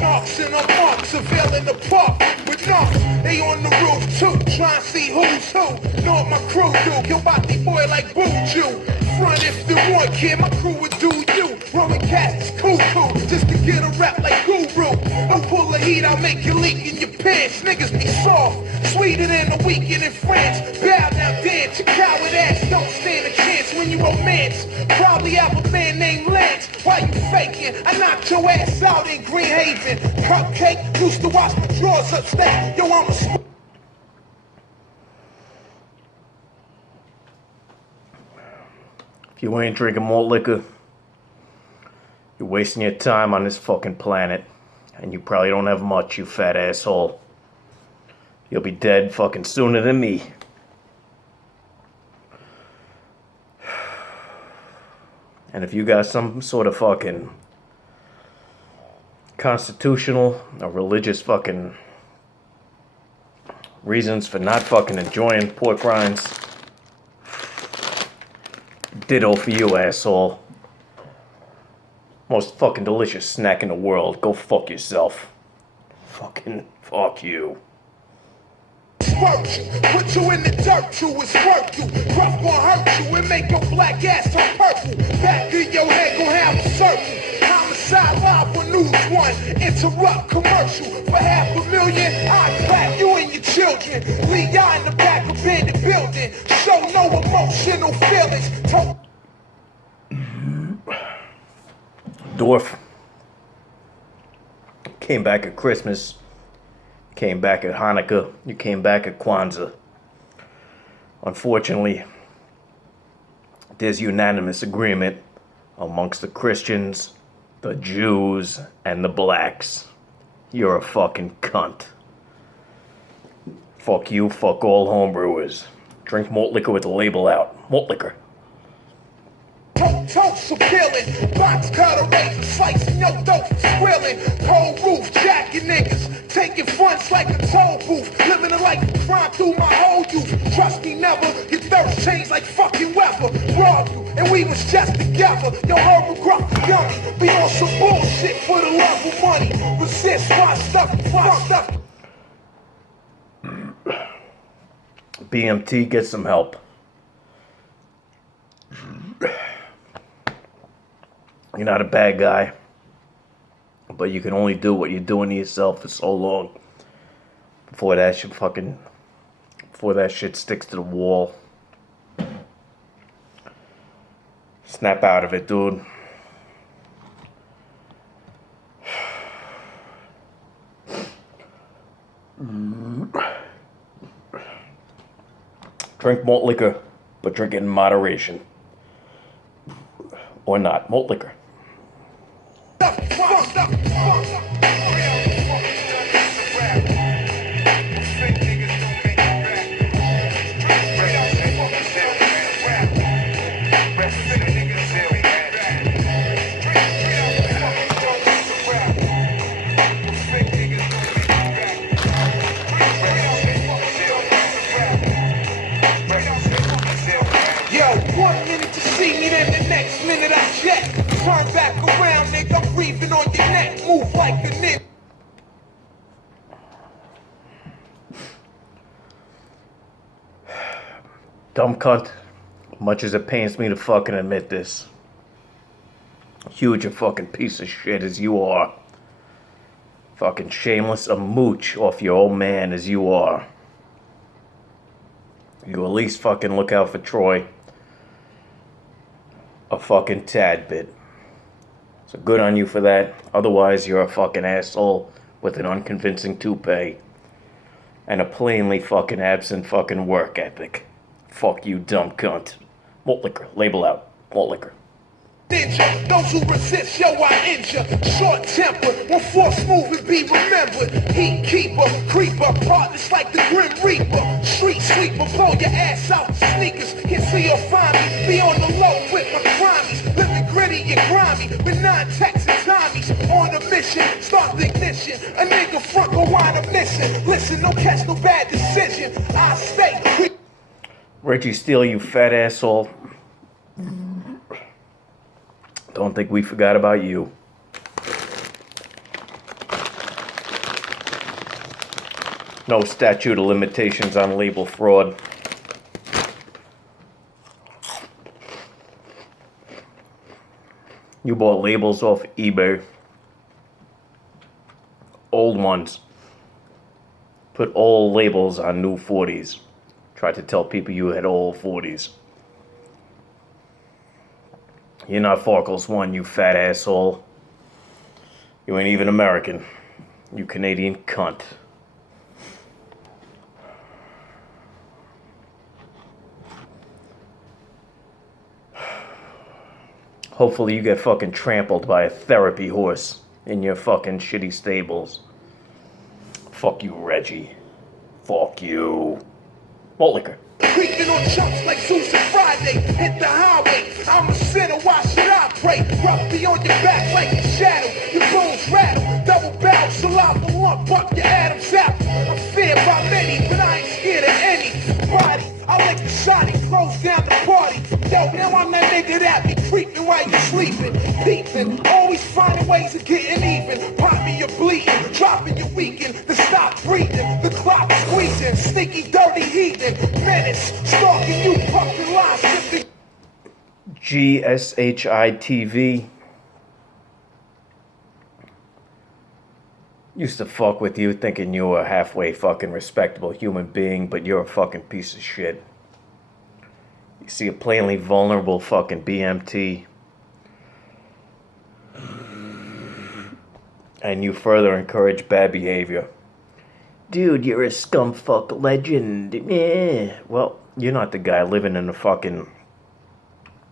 Knocks in the marks, surveilling the park with knocks. They on the roof too, trying to see who's who. Know what my crew do, kill Bobby boy like Buju. Front if you want, kid, my crew would do you. Rolling cats is cuckoo, just to get a rap like Guru. I'll pull the heat, I'll make you leak in your pants. Niggas be soft, sweeter than a weekend in France. Bow now dance, your coward ass don't stand a chance when you romance. Probably have a man named Lance, why you faking? I knocked your ass out in Green Haven. Cupcake, used to wash my drawers upstate. Yo, I'm a If you ain't drinking malt liquor, you're wasting your time on this fucking planet. And you probably don't have much, you fat asshole. You'll be dead fucking sooner than me. And if you got some sort of fucking constitutional or religious fucking reasons for not fucking enjoying pork rinds, ditto for you, asshole. Most fucking delicious snack in the world. Go fuck yourself. Fucking fuck you. Put you in the dirt, you is worth you. Rough gon' hurt you and make your black ass turn purple. Back of your head gon' have a circle. Homicide live on News 1. Interrupt commercial for $500,000. I clap you and your children. Leave y'all in the back of abandoned building. Show no emotional feelings. Dorf came back at Christmas, came back at Hanukkah, you came back at Kwanzaa. Unfortunately, there's unanimous agreement amongst the Christians, the Jews, and the blacks. You're a fucking cunt. Fuck you, fuck all homebrewers. Drink malt liquor with the label out. Malt liquor. Toast appealing, box cutter razor slicing your dope squealing, cold roof jacking niggas, taking fronts like a toll booth, living a life of crime through my whole youth. Trust me never, your thirst changed like fucking weather. Robbed you, and we was just together. Your herbal gruff dummy, be on some bullshit for the love of money. Resist my stuff, BMT, get some help. You're not a bad guy, but you can only do what you're doing to yourself for so long before that shit sticks to the wall. Snap out of it, dude. Drink malt liquor, but drink it in moderation. Or not. Malt liquor. Turn back around, nigga, I'm breathing on your neck, move like a nigga. Dumb cunt. Much as it pains me to fucking admit this. Huge a fucking piece of shit as you are. Fucking shameless a mooch off your old man as you are. You at least fucking look out for Troy. A fucking tad bit. So good on you for that. Otherwise, you're a fucking asshole with an unconvincing toupee. And a plainly fucking absent fucking work ethic. Fuck you, dumb cunt. Malt liquor. Label out. Malt liquor. Ninja, those who resist, yo, I injure. Short temper, when force move and be remembered. Heat keeper, creeper, partners like the Grim Reaper. Street sweeper, blow your ass out. Sneakers, can see or find me. Be on the low with my crimies. Living gritty and grimy, with 9 Texas zombies. On a mission, start the ignition. A nigga front go wind up missing. Listen, don't catch no bad decision. I stay. Reggie Steele, you fat asshole. Don't think we forgot about you. No statute of limitations on label fraud. You bought labels off eBay. Old ones. Put old labels on new 40s. Tried to tell people you had old 40s. You're not Farkles 1, you fat asshole. You ain't even American. You Canadian cunt. Hopefully you get fucking trampled by a therapy horse in your fucking shitty stables. Fuck you, Reggie. Fuck you. Malt liquor. Creeping on chumps like Susan Friday. Hit the highway. I'm a sinner, why should I pray? Rugby on your back like a shadow. Your bones rattle. Double barrel, saliva lump up your Adam's apple. I'm feared by many, but I ain't scared of anybody. I like the shotty, close down the party. Yo, now I'm that nigga that be creeping while you sleeping. Peeping, always finding ways of getting even. Pop me, you're bleeding, dropping your weekend. To stop breathing, the clock squeezing. Sneaky, dirty heathen, menace. Stalking you, pumping lines, shifting. GSHITV. Used to fuck with you thinking you were a halfway fucking respectable human being, but you're a fucking piece of shit. You see a plainly vulnerable fucking BMT, and you further encourage bad behavior. Dude, you're a scumfuck legend. Well, you're not the guy living in a fucking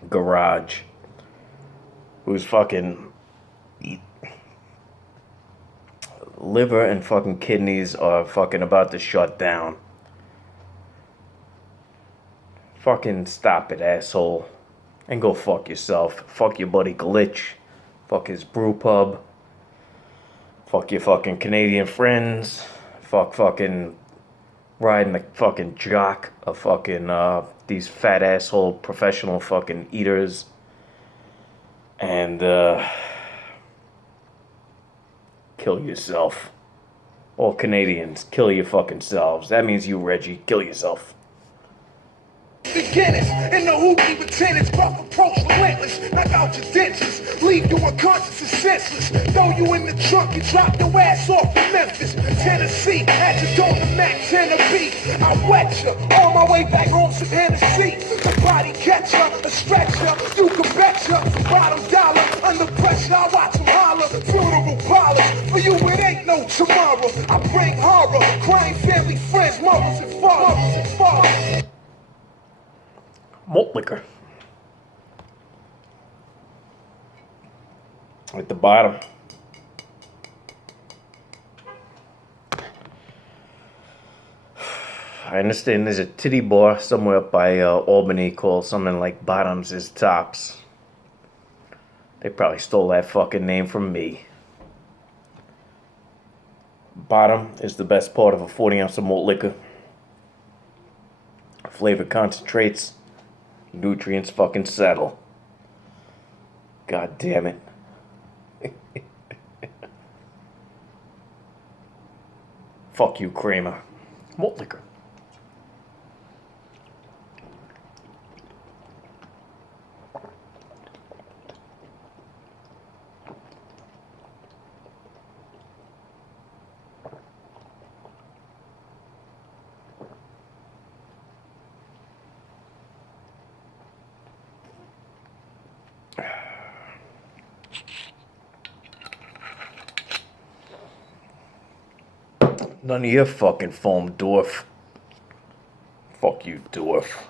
garage who's fucking liver and fucking kidneys are fucking about to shut down. Fucking stop it, asshole. And go fuck yourself. Fuck your buddy Glitch. Fuck his brew pub. Fuck your fucking Canadian friends. Fuck fucking riding the fucking jock of fucking these fat asshole professional fucking eaters. And kill yourself. All Canadians, kill your fucking selves. That means you, Reggie, kill yourself. Beginners in the hoopty with tenants, buff approach relentless. Knock out your dentures, leave you unconscious and senseless. Throw you in the trunk and drop your ass off in Memphis, Tennessee. At your door to Mac 10 a beat. I wet you on my way back home, some Hennessy. The body catcher, a stretcher. You can betcha. Bottom dollar under pressure. I watch them holler. Funeral parlors. For you, it ain't no tomorrow. I bring horror, crime, family, friends, mothers and fathers. Malt liquor. At the bottom. I understand there's a titty bar somewhere up by Albany called something like Bottoms is Tops. They probably stole that fucking name from me. Bottom is the best part of a 40 ounce of malt liquor. Flavor concentrates. Nutrients fucking settle. God damn it. Fuck you, Kramer. Malt liquor. None of your fucking foam, dwarf. Fuck you, dwarf.